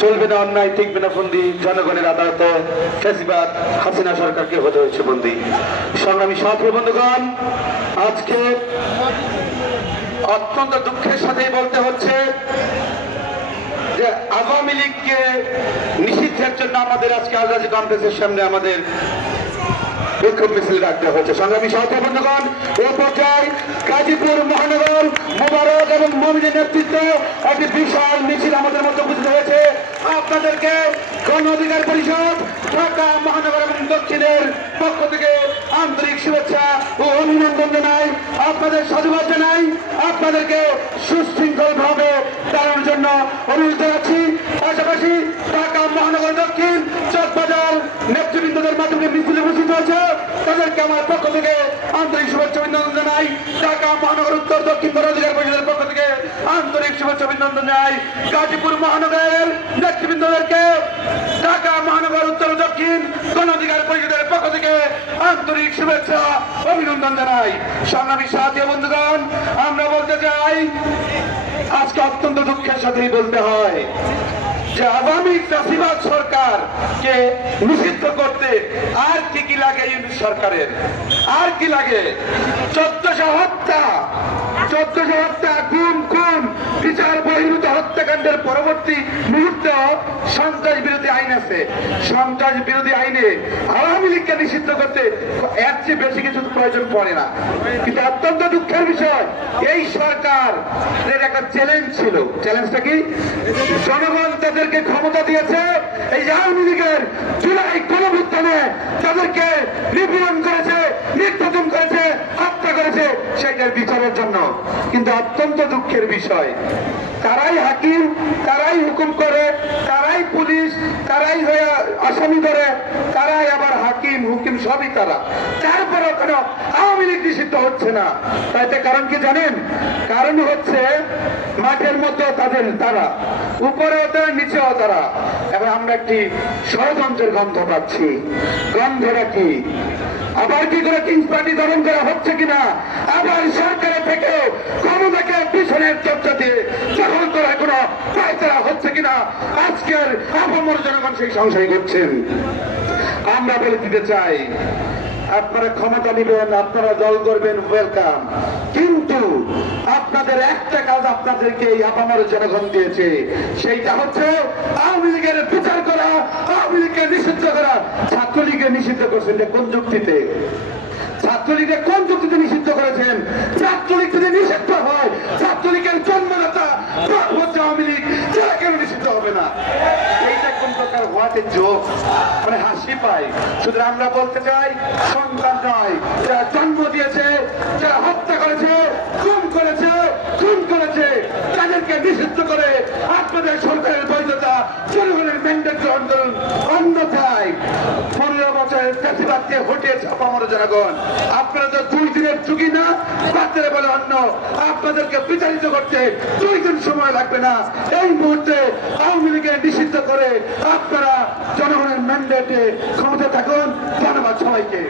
চলবে না অন্যায়, টিকবে না ফন্দি, জনগণের আদালতে ফ্যাসিবাদ হাসিনা সরকারকে হতে হয়েছে বন্দী। সংগ্রামী সাথী বন্ধুগণ, আজকে অত্যন্ত দুঃখের সাথেই বলতে হচ্ছে যে আওয়ামী লীগকে নিষিদ্ধের জন্য আমাদের আজকে আলরাজি কমপ্লেক্সের সামনে আমাদের বিক্ষোভ মিছিল রাখতে হচ্ছে। সংগ্রামী সাথী বন্ধুগণ, এই পর্যায়ে গাজীপুর মহানগর মোবারক এবং মমিনের নেতৃত্বে একটি বিশাল মিছিল আমাদের মধ্যে উপস্থিত হয়েছে। আপনাদেরকে গণ অধিকার পরিষদ ঢাকা মহানগর এবং দক্ষিণের পক্ষ থেকে আন্তরিক শুভেচ্ছা ও অভিনন্দন জানাই, আপনাদের সাধুবাদ জানাই, আপনাদেরকে সুশৃঙ্খল ভাবে দাঁড়ানোর জন্য অনুরোধ জানাচ্ছি। পাশাপাশি ঢাকা মহানগর দক্ষিণ চকবাজার নেতৃবৃন্দদের মাধ্যমে মিছিলে উপস্থিত হয়েছে, তাদেরকে আমার পক্ষ থেকে আন্তরিক শুভেচ্ছা অভিনন্দন জানাই। ঢাকা মহানগর উত্তর দক্ষিণ গণ অধিকার পরিষদের পক্ষ থেকে আন্তরিক শুভেচ্ছা অভিনন্দন জানাই। গাজীপুর মহানগরের নেতৃবৃন্দদেরকে ঢাকা মহানগর উত্তর দক্ষিণ গণ অধিকার পরিষদের পক্ষ থেকে আন্তরিক শুভেচ্ছা অভিনন্দন জানাই। সংগ্রামী সাথী বন্ধুগণ, আমরা বলতে চাই, আজকে অত্যন্ত দুঃখের সাথেই বলতে হয় যে আওয়ামী ফ্যাসিবাদ সরকারকে নিষিদ্ধ করতে আর কি লাগে ইউনূস সরকারের, আর কি লাগে? 1400 হত্যা, 1400 হত্যা, গুম খুন, বিচার বহির্ভূত হত্যাকাণ্ডের পরবর্তী মুহূর্তে সন্ত্রাস বিরোধী আইন আছে। সন্ত্রাস বিরোধী আইনে আওয়ামী লীগকে নিষিদ্ধ করতে এর চেয়ে বেশি কিছু প্রয়োজন পড়ে না। কিন্তু অত্যন্ত দুঃখের বিষয়, এই সরকার একটা চ্যালেঞ্জ ছিল। চ্যালেঞ্জটা কি? জনগণ তাদেরকে ক্ষমতা দিয়েছে, এই আওয়ামী লীগের জুলাই গণঅভ্যুত্থানে তাদেরকে নিপীড়ন করেছে, নির্যাতন করেছে, হত্যা করেছে, সেইটার বিচারের জন্য। কিন্তু অত্যন্ত দুঃখের বিষয়, তারাই হাকিম, তারাই হুকুম করে, তারাই পুলিশ, তারাই আসামি করে, তারাই আবার হাকিম হুকিম সবই তারা। তারপরেও কেন আওয়ামী লীগ নিষিদ্ধ হচ্ছে না? তাতে কারণ কি জানেন? কারণ হচ্ছে মাঠের মধ্যে তাদের তারা, উপরেও তারা, নিচেও তারা। এবং আমরা একটি ষড়যন্ত্রের গন্ধ পাচ্ছি। গন্ধটা কি? আবার কি করে কিংস পার্টি দমন করা হচ্ছে কিনা? আবার সরকারের থেকে ক্ষমতাকে পিছনের চর্চা দিয়ে দখল করার কোন পায়তারা হচ্ছে কিনা? আজকের আপামর জনগণ সেই সংশয় করছেন। আমরা বলে দিতে চাই, আপনারা ক্ষমতা নিবেন, আপনারা দল করবেন, ওয়েলকাম। কিন্তু আপনাদের একটা কাজ আপনাদেরকে এই আপামর জনগণ দিয়েছে, সেইটা হচ্ছে আওয়ামী লীগের বিচার করা, আওয়ামী লীগকে নিষিদ্ধ করা। ছাত্রলীগের নিষিদ্ধ করছেন কোন যুক্তিতে? ছাত্রলীগের কোন যুক্তিতে নিষিদ্ধ করেছেন? ছাত্রলীগ যদি নিষিদ্ধ হয়, ছাত্রলীগের জন্মদাতা হচ্ছে আওয়ামী লীগ, তারা কেন নিষিদ্ধ হবে না? এইটা কোন প্রকার হোয়াটে জোক, মানে হাসি পায়। সুতরাং আমরা বলতে চাই, সন্তান নয়, যারা জন্ম দিয়েছে, যারা হত্যা করেছে, খুন করেছে, খুন করেছে, তাদেরকে নিষিদ্ধ করে আপনাদের সরকারের বৈধতা, জনগণের ম্যান্ডেট গ্রহণ করুন। অন্যথায় 15 বছরের ফ্যাসিবাদকে হটিয়েছে আপামর জনগণ। আপনারা তো 2 দিনের চুকি না, বাচ্চারা বলে অন্য, আপনাদেরকে বিচারিত করতে 2 দিন সময় লাগবে না। এই মুহূর্তে আওয়ামী লীগের নিষিদ্ধ করে আপনারা জনগণের ম্যান্ডেটে ক্ষমতা থাকুন। ধন্যবাদ সবাইকে।